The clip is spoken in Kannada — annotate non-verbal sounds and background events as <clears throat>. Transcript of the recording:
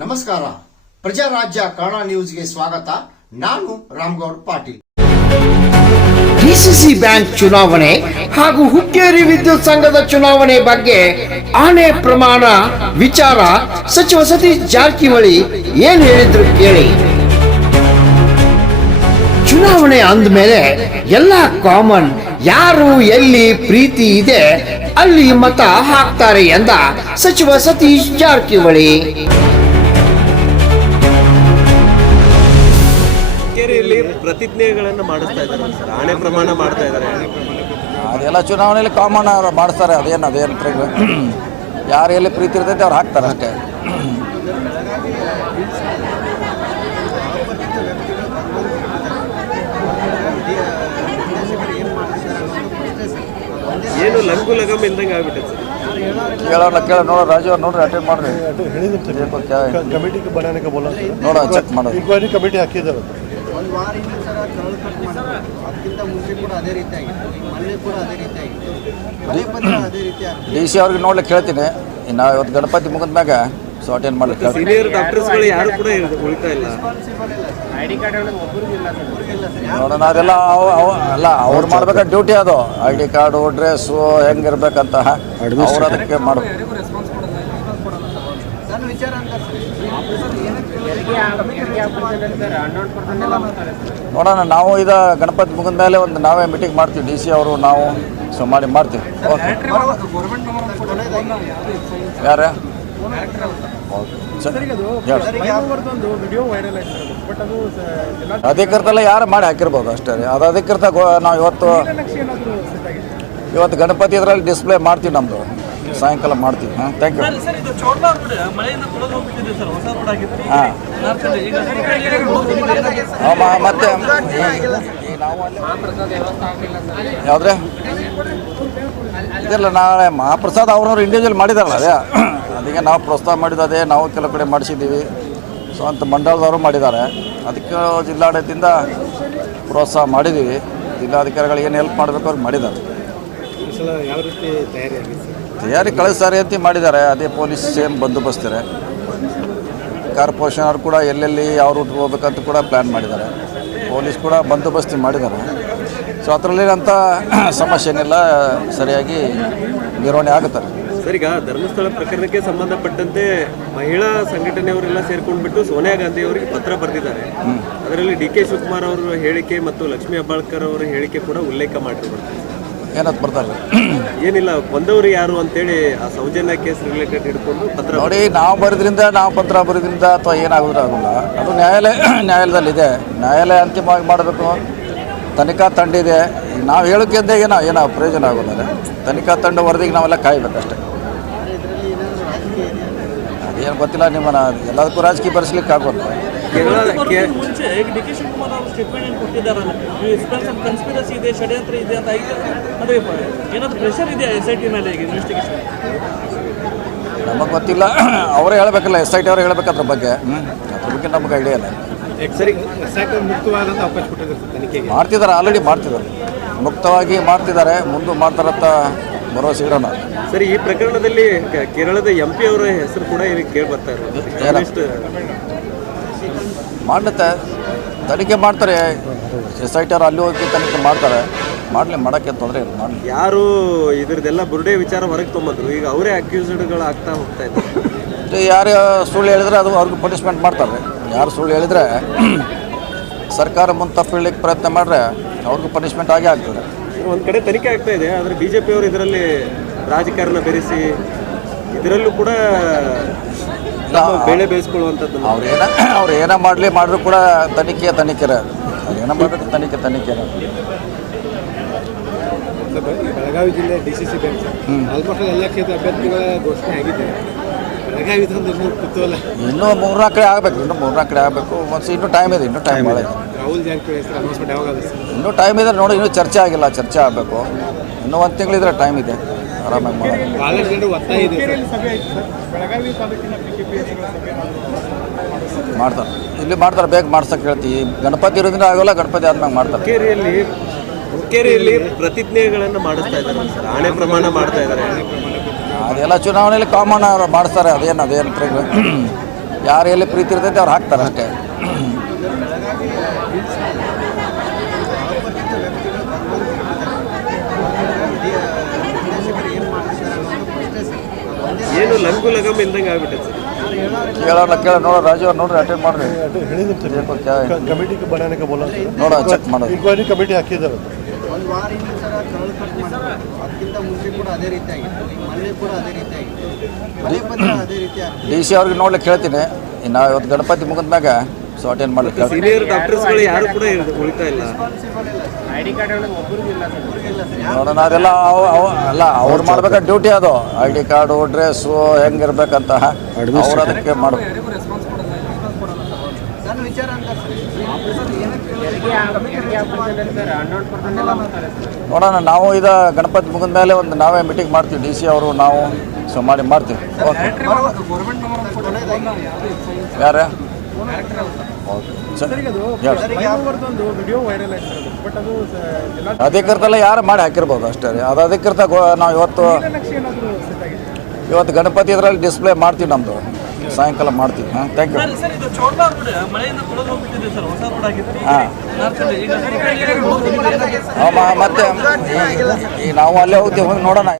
ನಮಸ್ಕಾರ. ಪ್ರಜಾರಾಜ್ಯ ಕನ್ನಡ ನ್ಯೂಸ್ಗೆ ಸ್ವಾಗತ. ನಾನು ರಾಮ್ಗೌಡ್ ಪಾಟೀಲ್. ಡಿಸಿಸಿ ಬ್ಯಾಂಕ್ ಚುನಾವಣೆ ಹಾಗೂ ಹುಕ್ಕೇರಿ ವಿದ್ಯುತ್ ಸಂಘದ ಚುನಾವಣೆ ಬಗ್ಗೆ ಆನೆ ಪ್ರಮಾಣ ವಿಚಾರ. ಸಚಿವ ಸತೀಶ್ ಜಾರಕಿಹೊಳಿ ಏನ್ ಹೇಳಿದ್ರು ಕೇಳಿ. ಚುನಾವಣೆ ಅಂದ್ಮೇಲೆ ಎಲ್ಲ ಕಾಮನ್ ಯಾರು ಎಲ್ಲಿ ಪ್ರೀತಿ ಇದೆ ಅಲ್ಲಿ ಮತ ಹಾಕ್ತಾರೆ ಎಂದ ಸಚಿವ ಸತೀಶ್ ಜಾರಕಿಹೊಳಿ. ಪ್ರತಿಜ್ಞೆಗಳನ್ನು ಮಾಡಿಸ್ತಾ ಇದ್ದಾರೆ. ಸರ್ ಆಣೆ ಪ್ರಮಾಣ ಮಾಡ್ತಾ ಇದ್ದಾರೆ. ಅದೆಲ್ಲ ಚುನಾವಣೆಯಲ್ಲಿ ಕಾಮನ್ ಅವ್ರು ಮಾಡಿಸ್ತಾರೆ. ಅದೇನು ಅದೇನು ಯಾರು ಎಲ್ಲಿ ಪ್ರೀತಿ ಇರ್ತೈತೆ ಅವ್ರು ಹಾಕ್ತಾರೆ ಅಷ್ಟೇ. ಏನು ಲಂಗು ಲಗಮ್ ಇಲ್ದಂಗೆ ಕೇಳೋಣ ಕೇಳ ನೋಡ ರಾಜು ಅವ್ರು ನೋಡ್ರಿ ಅಟೆಂಡ್ ಮಾಡ್ರಿ. ನೋಡ ಚೆಕ್ ಕಮಿಟಿ ಹಾಕಿದ್ದಾರೆ. ಮಾಡಿ ಅದಕ್ಕಿಂತ ಮುಂಚೆ ಕೂಡ ಅದೇ ಕೂಡ ಅದೇ ಡಿ ಸಿ ಅವ್ರಿಗೆ ನೋಡ್ಲಿಕ್ಕೆ ಹೇಳ್ತೀನಿ ನಾವು ಇವತ್ತು ಗಣಪತಿ ಮುಗಿದ ಮ್ಯಾಗ ಸೊ ಅಟೆಂಡ್ ಮಾಡ್ಲಿಕ್ಕೆ ಸೀನಿಯರ್ ಡಾಕ್ಟರ್ಸ್ಗಳು ಯಾರು ಕೂಡ ಉಳಿತಾ ಇಲ್ಲ. ನೋಡೋಣ ಅದೆಲ್ಲ ಅವ ಅವ- ಅಲ್ಲ ಅವ್ರು ಮಾಡ್ಬೇಕ ಡ್ಯೂಟಿ ಅದು. ಐ ಡಿ ಕಾರ್ಡು ಡ್ರೆಸ್ಸು ಹೆಂಗಿರ್ಬೇಕಂತ. ಅವ್ರು ಅದಕ್ಕೆ ಮಾಡ್ಬೇಕು ನನ್ನ ವಿಚಾರ ಅಂತ ನೋಡೋಣ ನಾವು ಇದ ಗಣಪತಿ ಮುಗಿದ ಮೇಲೆ ಒಂದು ನಾವೇ ಮೀಟಿಂಗ್ ಮಾಡ್ತೀವಿ ಡಿ ಸಿ ಅವರು ನಾವು ಸೊ ಮಾಡಿ ಮಾಡ್ತೀವಿ. ಓಕೆ ಯಾರು? ಅಧಿಕೃತ ಯಾರು ಮಾಡಿ ಹಾಕಿರ್ಬೋದು ಅಷ್ಟೇ ರೀ. ಅದು ಅಧಿಕೃತ ಗೋ- ನಾವು ಇವತ್ತು ಇವತ್ತು ಗಣಪತಿ ಇದರಲ್ಲಿ ಡಿಸ್ಪ್ಲೇ ಮಾಡ್ತೀವಿ ನಮ್ಮದು ಸಾಯಂಕಾಲ ಮಾಡ್ತೀವಿ. ಹಾಂ ಥ್ಯಾಂಕ್ ಯು ಹಾಂ. ಮತ್ತೆ ಯಾವ್ದ್ರೆ? ಇದೆಲ್ಲ ನಾಳೆ ಮಹಾಪ್ರಸಾದ್ ಅವ್ರವ್ರು ಇಂಡಿವಿಜುವಲ್ ಮಾಡಿದಾರಲ್ಲ ಅದೇ. ಅದಕ್ಕೆ ನಾವು ಪ್ರೋತ್ಸಾಹ ಮಾಡಿದ್ದು ಅದೇ ನಾವು ಕೆಲವು ಕಡೆ ಮಾಡಿಸಿದ್ದೀವಿ. ಸೊ ಅಂತ ಮಂಡಳದವರು ಮಾಡಿದ್ದಾರೆ. ಅದಕ್ಕೆ ಜಿಲ್ಲಾಡಳಿತದಿಂದ ಪ್ರೋತ್ಸಾಹ ಮಾಡಿದ್ದೀವಿ. ಜಿಲ್ಲಾಧಿಕಾರಿಗಳು ಏನು ಹೆಲ್ಪ್ ಮಾಡಬೇಕು ಅವ್ರು ಮಾಡಿದ್ದಾರೆ. ತಯಾರಿ ಕಳಿಸ್ತಾರೆ ಅಂತ ಮಾಡಿದ್ದಾರೆ. ಅದೇ ಪೊಲೀಸ್ ಸೇಮ್ ಬಂದೋಬಸ್ತಿದೆ. ಕಾರ್ಪೊರೇಷನ್ ಅವರು ಕೂಡ ಎಲ್ಲೆಲ್ಲಿ ಯಾವ ರೂಟ್ ಹೋಗ್ಬೇಕಂತ ಕೂಡ ಪ್ಲ್ಯಾನ್ ಮಾಡಿದ್ದಾರೆ. ಪೊಲೀಸ್ ಕೂಡ ಬಂದೋಬಸ್ತಿ ಮಾಡಿದ್ದಾರೆ. ಸೊ ಅದರಲ್ಲಿರೋಂಥ <clears throat> ಸಮಸ್ಯೆ ಏನಿಲ್ಲ ಸರಿಯಾಗಿ ನಿರ್ವಹಣೆ ಆಗುತ್ತಾರೆ ಸರ್ ಈಗ ಧರ್ಮಸ್ಥಳ ಪ್ರಕರಣಕ್ಕೆ ಸಂಬಂಧಪಟ್ಟಂತೆ ಮಹಿಳಾ ಸಂಘಟನೆಯವರೆಲ್ಲ ಸೇರ್ಕೊಂಡ್ಬಿಟ್ಟು ಸೋನಿಯಾ ಗಾಂಧಿ ಅವರಿಗೆ ಪತ್ರ ಬರೆದಿದ್ದಾರೆ. ಅದರಲ್ಲಿ ಡಿ ಕೆ ಶಿವಕುಮಾರ್ ಅವರ ಹೇಳಿಕೆ ಮತ್ತು ಲಕ್ಷ್ಮೀ ಹೆಬ್ಬಾಳ್ಕರ್ ಅವರ ಹೇಳಿಕೆ ಕೂಡ ಉಲ್ಲೇಖ ಮಾಡಿರ್ತಾರೆ ಏನಂತ ಬರ್ತಾರೆ? ಏನಿಲ್ಲ ಬಂದವರು ಯಾರು ಅಂತೇಳಿ ಆ ಸೌಜನ್ಯ ಕೇಸ್ ರಿಲೇಟೆಡ್ ಹಿಡ್ಕೊಂಡು ಪತ್ರ ನೋಡಿ ನಾವು ಬರೆದ್ರಿಂದ ನಾವು ಪತ್ರ ಬರೆದ್ರಿಂದ ಅಥವಾ ಏನಾಗೋದ್ರೆ ಆಗೋಲ್ಲ. ಅದು ನ್ಯಾಯಾಲಯ ನ್ಯಾಯಾಲಯದಲ್ಲಿದೆ. ನ್ಯಾಯಾಲಯ ಅಂತಿಮವಾಗಿ ಮಾಡಬೇಕು. ತನಿಖಾ ತಂಡ ಇದೆ. ನಾವು ಹೇಳೋಕ್ಕಿಂತ ಏನೋ ಏನೋ ಪ್ರಯೋಜನ ಆಗೋಲ್ಲ ತನಿಖಾ ತಂಡ ವರದಿಗೆ ನಾವೆಲ್ಲ ಕಾಯ್ಬೇಕಷ್ಟೇ. ಅದೇನು ಗೊತ್ತಿಲ್ಲ ನಿಮ್ಮನ್ನ ಎಲ್ಲದಕ್ಕೂ ರಾಜಕೀಯ ಬರ್ಸ್ಲಿಕ್ಕೆ ಆಗೋಲ್ಲ ಕೇರಳ ಕೇ- ಮುಂಚೆ ಡಿ ಕೆ ಶಿವಕುಮಾರ್ ಅವರು ಸ್ಟೇಟ್ಮೆಂಟ್ ಕೊಟ್ಟಿದ್ದಾರಲ್ಲ ಸ್ವಲ್ಪ ಕನ್ಸ್ಪಿರಸಿ ಇದೆ ಷಡ್ಯಂತ್ರ ಇದೆ ಅಂತ ಐತೆ ಅದೇ ಏನಾದ್ರು ಪ್ರೆಷರ್ ಇದೆ ಎಸ್ ಐ ಟಿ ಮೇಲೆ ಈಗ ಇನ್ವೆಸ್ಟಿಗೇಷನ್ ನಮಗೆ ಗೊತ್ತಿಲ್ಲ. ಅವರೇ ಹೇಳಬೇಕಲ್ಲ ಎಸ್ ಐ ಟಿ ಅವ್ರು ಹೇಳಬೇಕು ಅದ್ರ ಬಗ್ಗೆ. ಅದ್ರ ಬಗ್ಗೆ ನಮಗೆ ಐಡಿಯಾ ಇಲ್ಲ. ಮಾಡ್ತಿದ್ದಾರೆ ಆಲ್ರೆಡಿ ಮಾಡ್ತಿದ್ದಾರೆ. ಮುಕ್ತವಾಗಿ ಮಾಡ್ತಿದ್ದಾರೆ ಮುಂದೆ ಮಾಡ್ತಾರಂತ ಭರವಸೆ ಇರೋಣ ಸರಿ ಈ ಪ್ರಕರಣದಲ್ಲಿ ಕೇರಳದ ಎಂ ಪಿ ಅವರ ಹೆಸರು ಕೂಡ ಇಲ್ಲಿ ಕೇಳಿ ಬರ್ತಾ ಇರೋದು. ಮಾಡುತ್ತೆ ತನಿಖೆ ಮಾಡ್ತಾರೆ. ಎಸ್ ಐ ಟಿ ಅವ್ರು ಅಲ್ಲಿ ಹೋಗಿ ತನಿಖೆ ಮಾಡ್ತಾರೆ. ಮಾಡಲಿ ಮಾಡೋಕ್ಕೆ ತೊಂದರೆ ಇಲ್ಲ ಮಾಡಲಿ. ಯಾರು ಇದ್ರದ್ದೆಲ್ಲ ಬುರುಡೆ ವಿಚಾರ ಹೊರಗೆ ತೊಗೊಂಬಂದ್ರು ಈಗ ಅವರೇ ಅಕ್ಯೂಸ್ಡ್ಗಳು ಆಗ್ತಾ ಹೋಗ್ತಾ ಇದ್ದಾರೆ. ಯಾರು ಸುಳ್ಳು ಹೇಳಿದ್ರೆ ಅದು ಅವ್ರಿಗೆ ಪನಿಷ್ಮೆಂಟ್ ಮಾಡ್ತಾರೆ. ಯಾರು ಸುಳ್ಳು ಹೇಳಿದ್ರೆ ಸರ್ಕಾರ ಮುಂದೆ ಹೇಳಲಿಕ್ಕೆ ಪ್ರಯತ್ನ ಮಾಡಿದ್ರೆ ಅವ್ರಿಗೂ ಪನಿಷ್ಮೆಂಟ್ ಆಗೇ ಆಗ್ತದೆ. ಒಂದ್ ಕಡೆ ತನಿಖೆ ಆಗ್ತಾ ಇದೆ ಆದರೆ ಬಿ ಜೆ ಪಿಯವರು ಇದರಲ್ಲಿ ರಾಜಕಾರಣ ಬೆರೆಸಿ ಇದರಲ್ಲೂ ಕೂಡ ಬೆಳೆ ಬೇಯಿಸ್ಕೊಳ್ಳುವಂಥದ್ದು ಅವ್ರು ಏನ ಅವ್ರು ಏನೇ ಮಾಡಲಿ ಮಾಡಿದ್ರು ಕೂಡ ತನಿಖೆ ತನಿಖೆರ. ಅವ್ರು ಏನೋ ಮಾಡಿದ್ರು ತನಿಖೆ ತನಿಖೆರ. ಬೆಳಗಾವಿ ಜಿಲ್ಲೆ D C C bank sir almost ಎಲ್ಲ ಕ್ಷೇತ್ರ ಅಭ್ಯರ್ಥಿಗಳ ಘೋಷಣೆ ಆಗಿದೆ. ಬೆಳಗಾವಿ ಕುತೂಹಲ ಇನ್ನೂ ಮೂರ್ನಾಲ್ಕು ಕಡೆ ಆಗಬೇಕು ಇನ್ನೂ ಮೂರ್ನಾಲ್ಕು ಕಡೆ ಆಗಬೇಕು. ಮತ್ತು ಇನ್ನೂ ಟೈಮ್ ಇದೆ ಇನ್ನೂ ಟೈಮ್ ಇದೆ. ರಾಹುಲ್ ಜಾರಕಿಹೊಳಿ ಹೆಸರು ಅನೌನ್ಸ್ಮೆಂಟ್ ಯಾವಾಗ ಆಗುತ್ತೆ ಸರ್? ಇನ್ನೂ ಟೈಮ್ ಇದೆ ನೋಡಿ ಇನ್ನೂ ಚರ್ಚೆ ಆಗಿಲ್ಲ ಚರ್ಚೆ ಆಗಬೇಕು. ಇನ್ನೂ ಒಂದು ತಿಂಗಳಿದ್ರೆ ಟೈಮ್ ಇದೆ. ಆರಾಮಾಗಿ ಮಾಡೋದು. ಜನರು ಒತ್ತಾಯ ಇದೆ ಸರ್. ಮಾಡ್ತಾರೆ. ಇಲ್ಲಿ ಮಾಡ್ತಾರೆ ಬೇಗ ಮಾಡ್ಸಕ್ಕೆ ಹೇಳ್ತೀವಿ. ಗಣಪತಿ ಇರೋದ್ರಿಂದ ಆಗೋಲ್ಲ ಗಣಪತಿ ಆದ್ಮೇಲೆ ಮಾಡ್ತಾರೆ. ಹುಕ್ಕೇರಿಯಲ್ಲಿ ಹುಕ್ಕೇರಿಯಲ್ಲಿ ಪ್ರತಿಜ್ಞೆಗಳನ್ನು ಮಾಡಿಸ್ತಾ ಇದ್ದಾರೆ ಸರ್. ಆಣೆ ಪ್ರಮಾಣ ಮಾಡ್ತಾ ಇದ್ದಾರೆ. ಅದೆಲ್ಲ ಚುನಾವಣೆಯಲ್ಲಿ ಕಾಮನ್ ಮಾಡಿಸ್ತಾರೆ. ಅದೇನು ಅದೇನು ಯಾರು ಎಲ್ಲಿ ಪ್ರೀತಿ ಇರ್ತೈತೆ ಅವ್ರು ಹಾಕ್ತಾರೆ ಅಷ್ಟೇ ಏನು ಮಾಡ್ತಿದ್ದಾರೆ ಅನ್ನೋದು ಪ್ರಶ್ನೆ ಸರ್ ಏನು ಲಂಗು ಲಗಮ್ ಇಲ್ದಂಗೆ ಆಗ್ಬಿಟ್ಟೈತೆ ಕೇಳ ರಾಜು ಅವ್ರು ಅಟೆಂಡ್ ನೋಡಿ ಚೆಕ್ ಕಮಿಟಿ ಡಿ ಸಿ ಅವ್ರಿಗೆ ನೋಡ್ಲಿಕ್ಕೆ ಹೇಳ್ತೀನಿ ನಾವು ಇವತ್ತು ಗಣಪತಿ ಮುಗಿದ ಮ್ಯಾಗ ಸೊ ಅಟೆಂಡ್ ಮಾಡ್ಲಿಕ್ಕೆ ಸೀನಿಯರ್ ಡಾಕ್ಟರ್ಸ್ಗಳು ಯಾರು ಕೂಡ ಉಳಿತಾ ಇಲ್ಲ. ನೋಡೋಣ ಅದೆಲ್ಲ ಅವ ಅವ- ಅಲ್ಲ ಅವ್ರು ಮಾಡ್ಬೇಕಾದ ಡ್ಯೂಟಿ ಅದು. ಐ ಡಿ ಕಾರ್ಡು ಡ್ರೆಸ್ಸು ಹೆಂಗಿರ್ಬೇಕಂತ. ಅವ್ರು ಅದಕ್ಕೆ ಮಾಡಬೇಕು ನನ್ನ ವಿಚಾರ ಅಂತ ನೋಡೋಣ ನಾವು ಇದ ಗಣಪತಿ ಮುಗಿದ ಮೇಲೆ ಒಂದು ನಾವೇ ಮೀಟಿಂಗ್ ಮಾಡ್ತೀವಿ. ಡಿ ಸಿ ಅವರು ನಾವು ಸೊ ಮಾಡಿ ಮಾಡ್ತೀವಿ. ಓಕೆ ಯಾರು? ಸರಿ ಹೇಳಿ. ವಿಡಿಯೋ ವೈರಲ್ ಆಗ್ತದೆ ಬಟ್ ಅದು. ಎಲ್ಲ ಯಾರು ಮಾಡಿ ಹಾಕಿರ್ಬೋದು ಅಷ್ಟೇ ರೀ. ಅದು ಅಧಿಕೃತ ಗೋ- ನಾವು ಇವತ್ತು ಇವತ್ತು ಗಣಪತಿ ಇದರಲ್ಲಿ ಡಿಸ್ಪ್ಲೇ ಮಾಡ್ತೀವಿ ನಮ್ಮದು ಸಾಯಂಕಾಲ ಮಾಡ್ತೀವಿ. ಹಾಂ ಥ್ಯಾಂಕ್ ಯು ಹಾಂ. ಈಗ ಮತ್ತೆ ಈ ನಾವು ಅಲ್ಲೇ ಹೋಗ್ತೀವಿ. ಹೋಗಿ ನೋಡೋಣ.